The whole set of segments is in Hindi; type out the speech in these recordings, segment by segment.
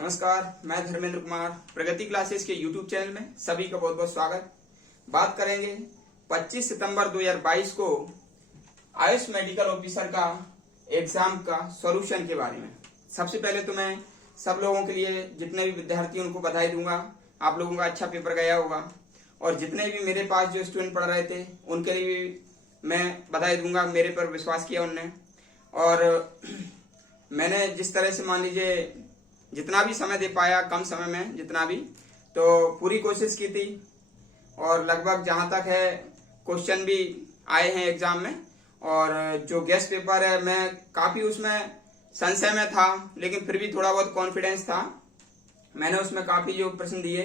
नमस्कार, मैं धर्मेंद्र कुमार प्रगति क्लासेस के YouTube चैनल में सभी का बहुत बहुत स्वागत। बात करेंगे 25 सितंबर 2022 को आयुष मेडिकल ऑफिसर का एग्जाम का सॉल्यूशन के बारे में। सबसे पहले तो मैं सब लोगों के लिए, जितने भी विद्यार्थी उनको बधाई दूंगा। आप लोगों का अच्छा पेपर गया होगा और जितने भी मेरे पास जो स्टूडेंट पढ़ रहे थे उनके लिए भी मैं बधाई दूंगा। मेरे पर विश्वास किया उनने और मैंने जिस तरह से मान लीजिए जितना भी समय दे पाया, कम समय में जितना भी, तो पूरी कोशिश की थी और लगभग जहां तक है क्वेश्चन भी आए हैं एग्जाम में। और जो गेस्ट पेपर है मैं काफी उसमें संशय में था, लेकिन फिर भी थोड़ा बहुत कॉन्फिडेंस था। मैंने उसमें काफी जो प्रश्न दिए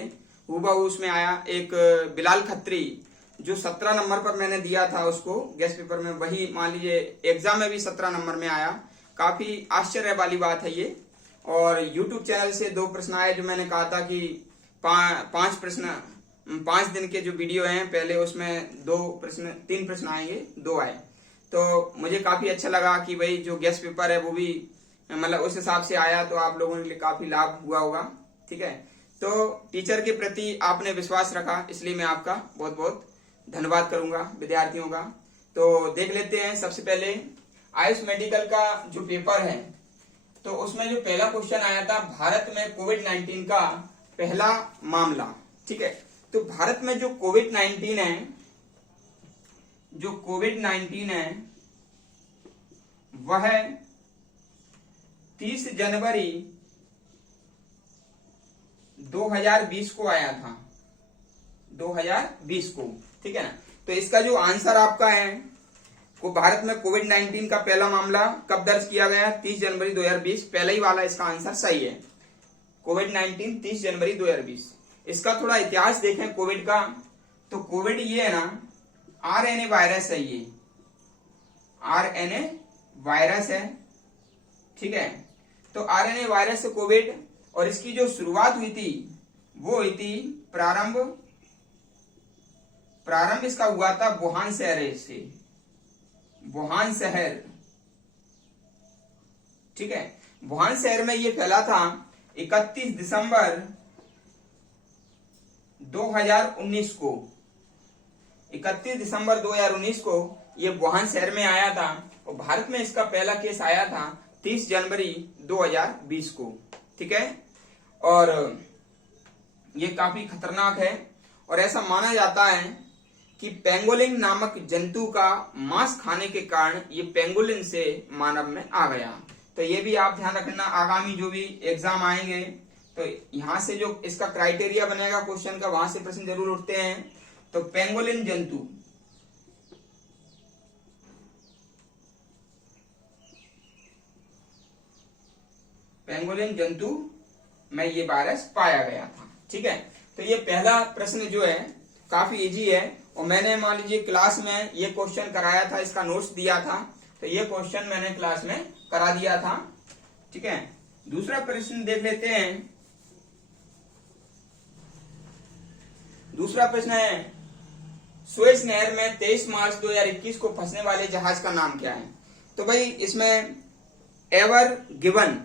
हूबहू उसमें आया। एक बिलाल खत्री जो 17 नंबर पर मैंने दिया था उसको गेस्ट पेपर में, वही मान लीजिए एग्जाम में भी 17 नंबर में आया। काफी आश्चर्य वाली बात है ये। और YouTube चैनल से 2 प्रश्न आए जो मैंने कहा था कि 5 दिन के जो वीडियो हैं पहले उसमें 3 प्रश्न आएंगे, 2 आए। तो मुझे काफी अच्छा लगा कि भाई जो गेस्ट पेपर है वो भी मतलब उस हिसाब से आया, तो आप लोगों के लिए काफी लाभ हुआ होगा। ठीक है, तो टीचर के प्रति आपने विश्वास रखा, इसलिए मैं आपका बहुत बहुत धन्यवाद करूंगा विद्यार्थियों का। तो देख लेते हैं। सबसे पहले आयुष मेडिकल का जो पेपर है, तो उसमें जो पहला क्वेश्चन आया था, भारत में कोविड-19 का पहला मामला। ठीक है, तो भारत में जो कोविड-19 है वह 30 जनवरी 2020 को आया था, 2020 को। ठीक है ना, तो इसका जो आंसर आपका है को भारत में कोविड-19 का पहला मामला कब दर्ज किया गया? 30 जनवरी 2020। पहले ही वाला इसका आंसर सही है। कोविड-19 30 जनवरी 2020। इसका थोड़ा इतिहास देखें कोविड का, तो कोविड ये है ना, आरएनए वायरस है। ये आरएनए वायरस है। ठीक है, तो आरएनए वायरस से कोविड, और इसकी जो शुरुआत हुई थी वो हुई थी प्रारंभ इसका हुआ था वुहान शहर से, वुहान शहर। ठीक है, वुहान शहर में ये फैला था 31 दिसंबर 2019 को। 31 दिसंबर 2019 को ये वुहान शहर में आया था और भारत में इसका पहला केस आया था 30 जनवरी 2020 को। ठीक है, और ये काफी खतरनाक है और ऐसा माना जाता है कि पेंगोलिन नामक जंतु का मांस खाने के कारण ये पेंगोलिन से मानव में आ गया। तो ये भी आप ध्यान रखना, आगामी जो भी एग्जाम आएंगे तो यहां से जो इसका क्राइटेरिया बनेगा क्वेश्चन का, वहां से प्रश्न जरूर उठते हैं। तो पेंगोलिन जंतु में ये वायरस पाया गया था। ठीक है, तो ये पहला प्रश्न जो है काफी इजी है और मैंने मान लीजिए क्लास में ये क्वेश्चन कराया था, इसका नोट्स दिया था, तो ये क्वेश्चन मैंने क्लास में करा दिया था। ठीक है, दूसरा प्रश्न देख लेते हैं। दूसरा प्रश्न है, सुएज नहर में 23 मार्च 2021 को फंसने वाले जहाज का नाम क्या है? तो भाई इसमें एवर गिवन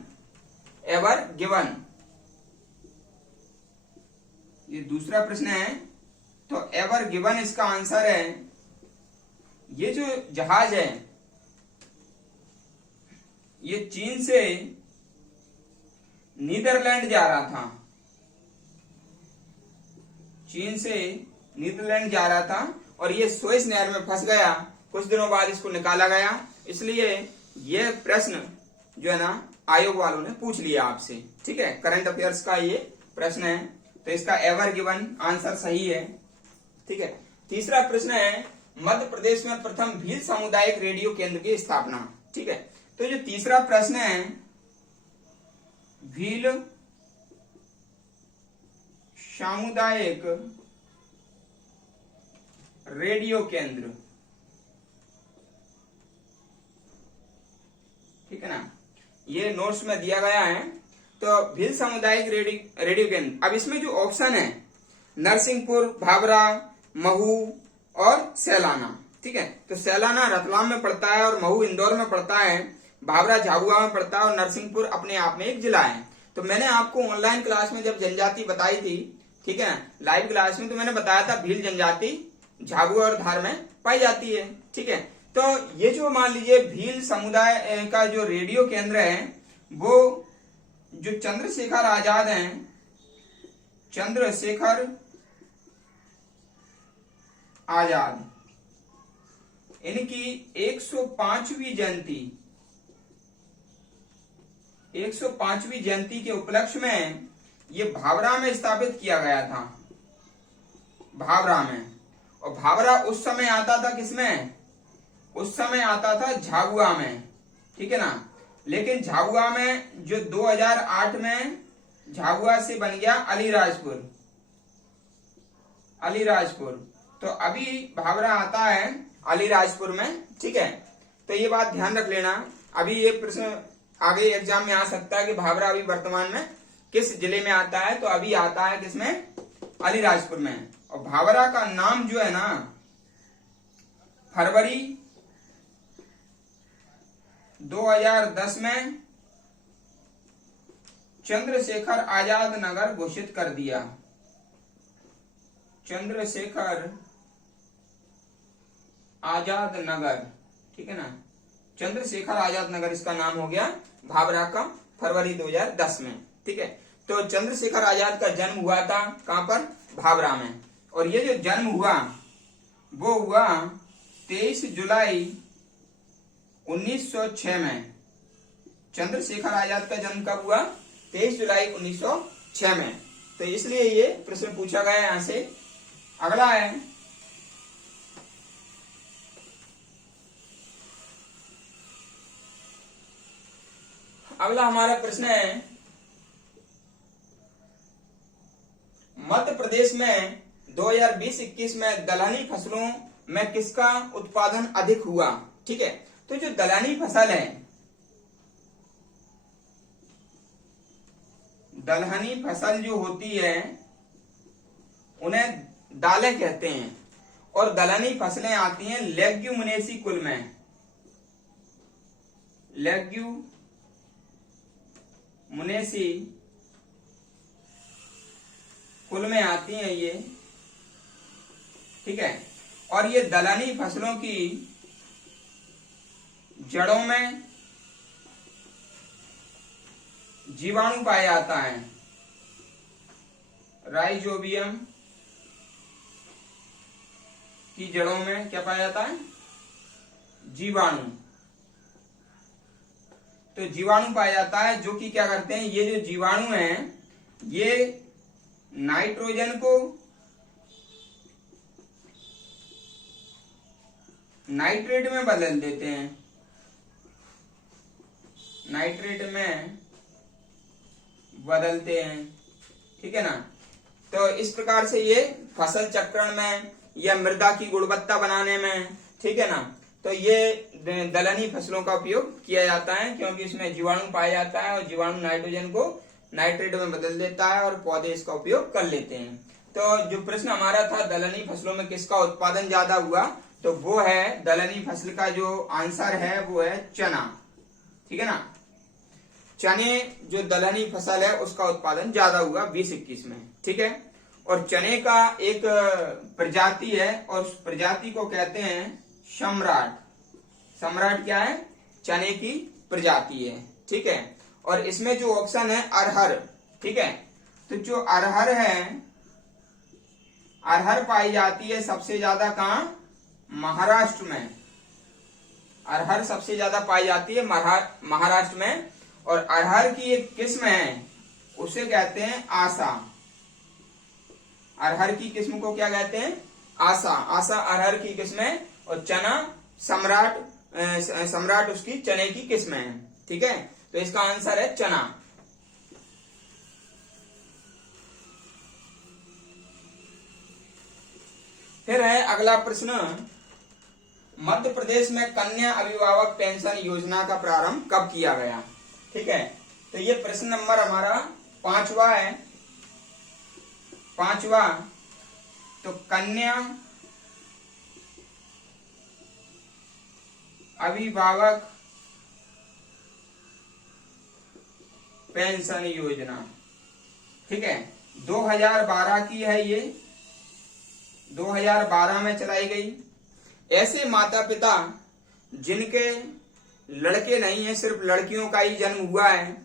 ये दूसरा प्रश्न है, तो एवर गिवन इसका आंसर है। ये जो जहाज है ये चीन से नीदरलैंड जा रहा था, चीन से नीदरलैंड जा रहा था और ये सुएज नहर में फंस गया। कुछ दिनों बाद इसको निकाला गया, इसलिए ये प्रश्न जो है ना आयोग वालों ने पूछ लिया आपसे। ठीक है, करंट अफेयर्स का ये प्रश्न है, तो इसका एवर गिवन आंसर सही है। ठीक है, तीसरा प्रश्न है, मध्य प्रदेश में प्रथम भील सामुदायिक रेडियो केंद्र की स्थापना। ठीक है, तो जो तीसरा प्रश्न है, भील सामुदायिक रेडियो केंद्र। ठीक है ना, ये नोट्स में दिया गया है। तो भील सामुदायिक रेडियो केंद्र, अब इसमें जो ऑप्शन है नरसिंहपुर, भाभरा, महू और सैलाना। ठीक है, तो सैलाना रतलाम में पड़ता है और महू इंदौर में पड़ता है, भाभरा झाबुआ में पड़ता है और नरसिंहपुर अपने आप में एक जिला है। तो मैंने आपको ऑनलाइन क्लास में जब जनजाति बताई थी, ठीक है, लाइव क्लास में, तो मैंने बताया था भील जनजाति झाबुआ और धार में पाई जाती है। ठीक है, तो ये जो मान लीजिए भील समुदाय का जो रेडियो केंद्र है, वो जो चंद्रशेखर आजाद हैं, चंद्रशेखर आजाद, इनकी 105वीं जयंती के उपलक्ष्य में ये भावरा में स्थापित किया गया था, भावरा में। और भावरा उस समय आता था किसमें? उस समय आता था झाबुआ में, ठीक है ना। लेकिन झाबुआ में जो 2008 में झाबुआ से बन गया अलीराजपुर, तो अभी भावरा आता है अलीराजपुर में। ठीक है, तो ये बात ध्यान रख लेना। अभी ये प्रश्न आगे एग्जाम में आ सकता है कि भावरा अभी वर्तमान में किस जिले में आता है, तो अभी आता है किसमें? अलीराजपुर में। और भावरा का नाम जो है ना, फरवरी 2010 में चंद्रशेखर आजाद नगर घोषित कर दिया। चंद्रशेखर आजाद नगर, ठीक है ना, चंद्रशेखर आजाद नगर इसका नाम हो गया भावरा का, फरवरी 2010 में। ठीक है, तो चंद्रशेखर आजाद का जन्म हुआ था कहां पर? भावरा में। और ये जो जन्म हुआ वो हुआ 23 जुलाई 1906 में। चंद्रशेखर आजाद का जन्म कब हुआ? 23 जुलाई 1906 में। तो इसलिए ये प्रश्न पूछा गया यहां से। अगला है अगला हमारा प्रश्न है, मध्य प्रदेश में 2020-21 में दलहनी फसलों में किसका उत्पादन अधिक हुआ? ठीक है, तो जो दलहनी फसल है, दलहनी फसल जो होती है उन्हें दालें कहते हैं। और दलहनी फसलें आती हैं लेग्यूमिनेसी कुल में, लेग्यूमिनेसी कुल में आती हैं ये। ठीक है, और ये दलहनी फसलों की जड़ों में जीवाणु पाया जाता है, राइजोबियम की जड़ों में क्या पाया जाता है? जीवाणु। तो जीवाणु पाया जाता है जो कि क्या करते हैं, ये जो जीवाणु हैं ये नाइट्रोजन को नाइट्रेट में बदल देते हैं, नाइट्रेट में बदलते हैं। ठीक है ना, तो इस प्रकार से ये फसल चक्रण में या मृदा की गुणवत्ता बनाने में, ठीक है ना, तो ये दलहनी फसलों का उपयोग किया जाता है, क्योंकि इसमें जीवाणु पाया जाता है और जीवाणु नाइट्रोजन को नाइट्रेट में बदल देता है और पौधे इसका उपयोग कर लेते हैं। तो जो प्रश्न हमारा था दलहनी फसलों में किसका उत्पादन ज्यादा हुआ, तो वो है दलहनी फसल का जो आंसर है वो है चना। ठीक है ना, चने जो दलहनी फसल है उसका उत्पादन ज्यादा हुआ 20-21 में। ठीक है, और चने का एक प्रजाति है और उस प्रजाति को कहते हैं सम्राट। सम्राट क्या है? चने की प्रजाति है। ठीक है, और इसमें जो ऑप्शन है अरहर। ठीक है, तो जो अरहर है, अरहर पाई जाती है सबसे ज्यादा कहां? महाराष्ट्र में। अरहर सबसे ज्यादा पाई जाती है महाराष्ट्र में। और अरहर की एक किस्म है उसे कहते हैं आसा। अरहर की किस्म को क्या कहते हैं? आसा। आसा अरहर की किस्म है। और चना सम्राट उसकी चने की किस्म है। ठीक है, तो इसका आंसर है चना। फिर है अगला प्रश्न, मध्य प्रदेश में कन्या अभिभावक पेंशन योजना का प्रारंभ कब किया गया? ठीक है, तो ये प्रश्न नंबर हमारा 5वां है। 5वां, तो कन्या अभिभावक पेंशन योजना। ठीक है, 2012 की है ये, 2012 में चलाई गई। ऐसे माता पिता जिनके लड़के नहीं है, सिर्फ लड़कियों का ही जन्म हुआ है,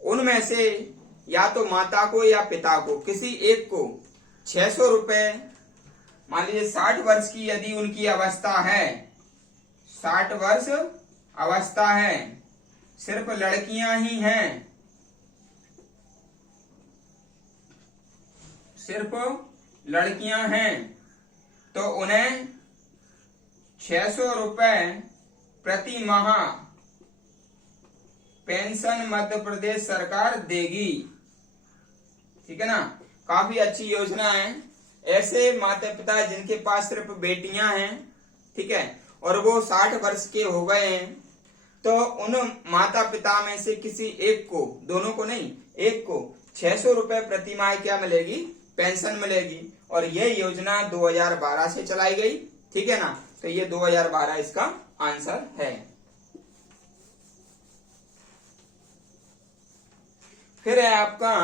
उनमें से या तो माता को या पिता को किसी एक को 600 रुपए, मान लीजिए 60 वर्ष की यदि उनकी अवस्था है, 60 वर्ष अवस्था है, सिर्फ लड़कियां ही हैं, सिर्फ लड़कियां हैं, तो उन्हें 600 रुपए प्रति माह पेंशन मध्य प्रदेश सरकार देगी। ठीक है ना, काफी अच्छी योजना है। ऐसे माता पिता जिनके पास सिर्फ बेटियां हैं, ठीक है, और वो 60 वर्ष के हो गए हैं, तो उन माता पिता में से किसी एक को, दोनों को नहीं, एक को 600 रुपए प्रति माह क्या मिलेगी, पेंशन मिलेगी। और ये योजना 2012 से चलाई गई। ठीक है ना, तो ये 2012 इसका आंसर है। फिर है आपका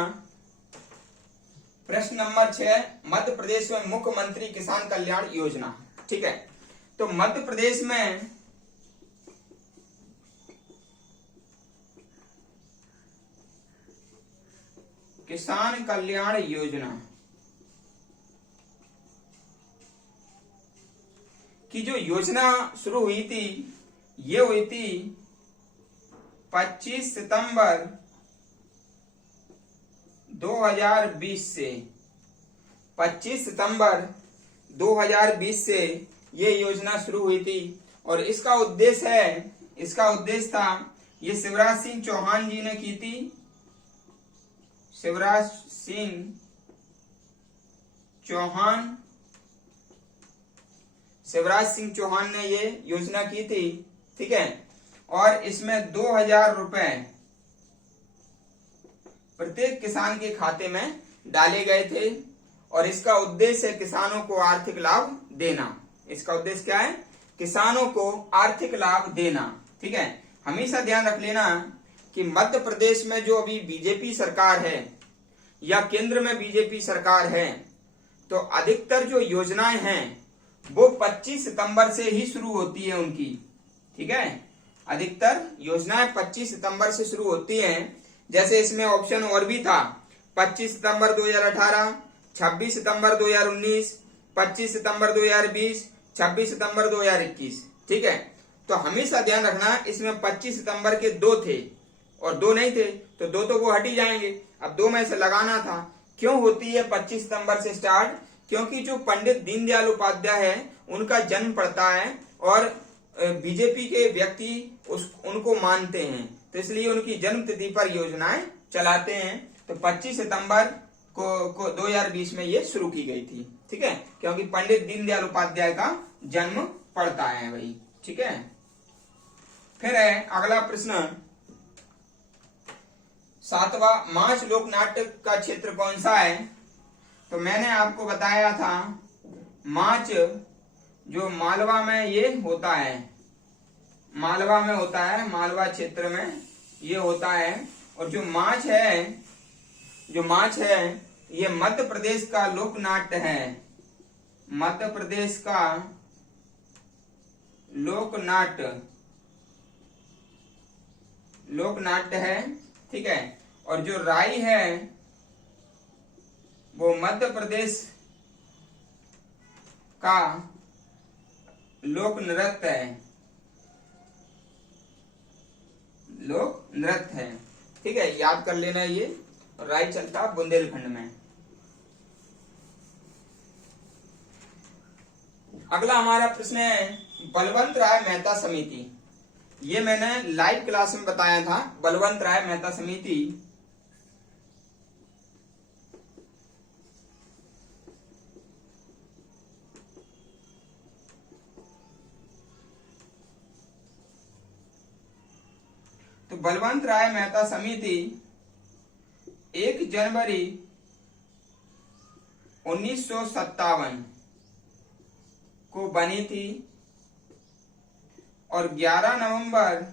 प्रश्न नंबर 6, मध्य प्रदेश में मुख्यमंत्री किसान कल्याण योजना। ठीक है, तो मध्य प्रदेश में किसान कल्याण योजना की जो योजना शुरू हुई थी, ये हुई थी 25 सितंबर 2020 से। 25 सितंबर 2020 से ये योजना शुरू हुई थी। और इसका उद्देश्य था, ये शिवराज सिंह चौहान जी ने की थी। शिवराज सिंह चौहान ने ये योजना की थी। ठीक है, और इसमें 2000 रुपए प्रत्येक किसान के खाते में डाले गए थे। और इसका उद्देश्य है किसानों को आर्थिक लाभ देना। इसका उद्देश्य क्या है, किसानों को आर्थिक लाभ देना। ठीक है, हमेशा ध्यान रख लेना कि मध्य प्रदेश में जो अभी बीजेपी सरकार है या केंद्र में बीजेपी सरकार है, तो अधिकतर जो योजनाएं हैं वो 25 सितंबर से ही शुरू होती है उनकी। ठीक है, अधिकतर योजनाएं 25 सितंबर से शुरू होती हैं। जैसे इसमें ऑप्शन और भी था, 25 सितंबर 2018, 26 सितंबर 2019, 25 सितंबर 2020, 26 सितंबर 2021। ठीक है, तो हमेशा ध्यान रखना इसमें 25 सितंबर के 2 थे और 2 नहीं थे, तो 2 तो वो हट ही जाएंगे। अब 2 में से लगाना था। क्यों होती है 25 सितंबर से स्टार्ट? क्योंकि जो पंडित दीनदयाल उपाध्याय है उनका जन्म पड़ता है और बीजेपी के व्यक्ति उनको मानते हैं, तो इसलिए उनकी जन्म तिथि पर योजनाएं चलाते हैं। तो 25 सितंबर को 2020 में ये शुरू की गई थी। ठीक है, क्योंकि पंडित दीनदयाल उपाध्याय का जन्म पड़ता है भाई। ठीक है, फिर है अगला प्रश्न 7वां, माच लोक नाट्य का क्षेत्र कौन सा है? तो मैंने आपको बताया था माच जो मालवा में ये होता है, मालवा में होता है, मालवा क्षेत्र में ये होता है। और जो माच है ये मध्य प्रदेश का लोक नाट्य है, मध्य प्रदेश का लोक नाट्य है। ठीक है, और जो राई है वो मध्य प्रदेश का लोक नृत्य है। ठीक है, याद कर लेना ये। राई चलता बुंदेलखंड में। अगला हमारा प्रश्न है बलवंत राय मेहता समिति। ये मैंने लाइव क्लास में बताया था, बलवंत राय मेहता समिति तो बलवंत राय मेहता समिति 1 जनवरी 1957 को बनी थी और 11 नवंबर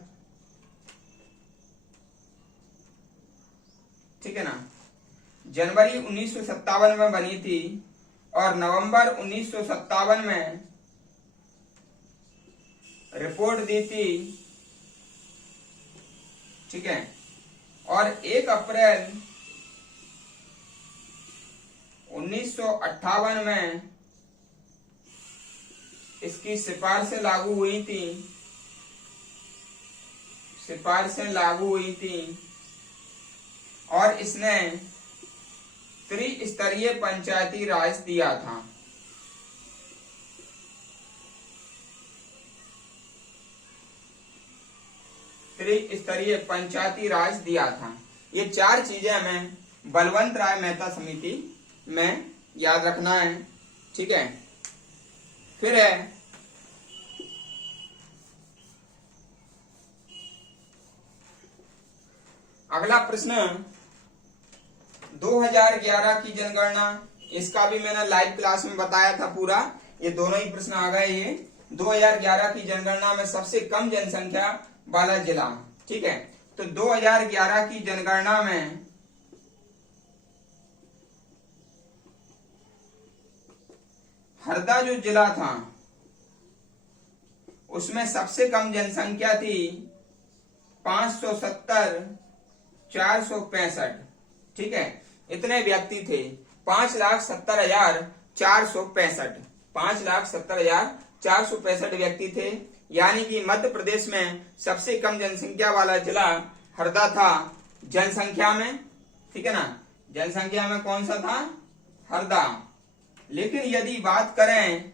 ठीक है ना, जनवरी 1957 में बनी थी और नवंबर 1957 में रिपोर्ट दी थी, ठीक है, और 1 अप्रैल 1958 में इसकी सिफारिशें लागू हुई थी और इसने त्रिस्तरीय पंचायती राज दिया था। त्रिस्तरीय पंचायती राज दिया था। ये 4 चीजें हमें बलवंत राय मेहता समिति में याद रखना है, ठीक है। फिर है अगला प्रश्न, 2011 की जनगणना, इसका भी मैंने लाइव क्लास में बताया था पूरा, ये दोनों ही प्रश्न आ गए। ये 2011 की जनगणना में सबसे कम जनसंख्या वाला जिला, ठीक है, तो 2011 की जनगणना में हरदा जो जिला था उसमें सबसे कम जनसंख्या थी 570,465, ठीक है, इतने व्यक्ति थे, 5,70,465, 5,70,465 व्यक्ति थे। यानी कि मध्य प्रदेश में सबसे कम जनसंख्या वाला जिला हरदा था जनसंख्या में, ठीक है ना, जनसंख्या में कौन सा था? हरदा। लेकिन यदि बात करें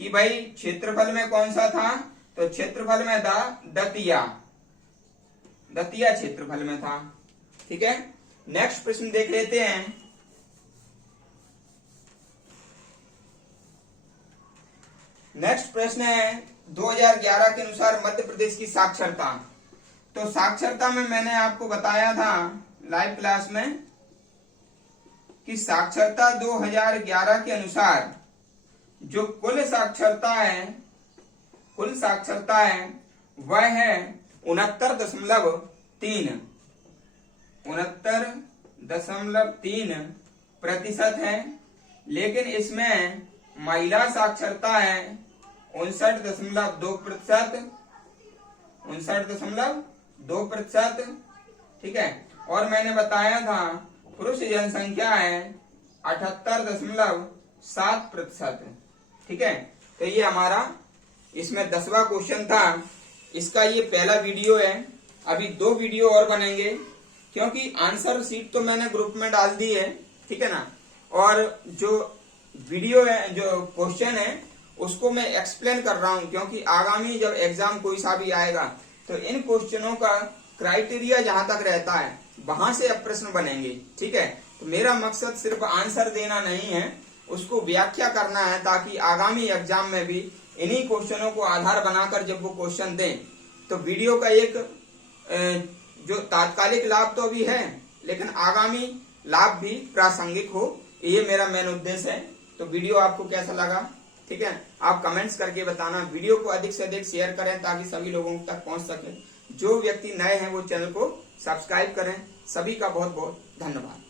कि भाई क्षेत्रफल में कौन सा था, तो क्षेत्रफल में था दतिया क्षेत्रफल में था, ठीक है। नेक्स्ट प्रश्न देख लेते हैं। नेक्स्ट प्रश्न है 2011 के अनुसार मध्य प्रदेश की साक्षरता। तो साक्षरता में मैंने आपको बताया था लाइव क्लास में कि साक्षरता 2011 के अनुसार जो कुल साक्षरता है वह है 69.3% है। लेकिन इसमें महिला साक्षरता है 59.2%, ठीक है। और मैंने बताया था पुरुष जनसंख्या है 78.7%, ठीक है। तो ये हमारा इसमें 10वां क्वेश्चन था। इसका ये पहला वीडियो है, अभी 2 वीडियो और बनेंगे क्योंकि आंसर शीट तो मैंने ग्रुप में डाल दी है, ठीक है ना, और जो वीडियो है, जो क्वेश्चन है उसको मैं एक्सप्लेन कर रहा हूं क्योंकि आगामी जब एग्जाम कोई सा भी आएगा तो इन क्वेश्चनों का क्राइटेरिया जहां तक रहता है वहां से अब प्रश्न बनेंगे, ठीक है। तो मेरा मकसद सिर्फ आंसर देना नहीं है, उसको व्याख्या करना है ताकि आगामी एग्जाम में भी इन्हीं क्वेश्चनों को आधार बनाकर जब वो क्वेश्चन दें तो वीडियो का एक जो तात्कालिक लाभ तो अभी है लेकिन आगामी लाभ भी प्रासंगिक हो, ये मेरा मेन उद्देश्य है। तो वीडियो आपको कैसा लगा, ठीक है, आप कमेंट्स करके बताना। वीडियो को अधिक से अधिक शेयर करें ताकि सभी लोगों तक पहुंच सके। जो व्यक्ति नए हैं वो चैनल को सब्सक्राइब करें। सभी का बहुत बहुत धन्यवाद।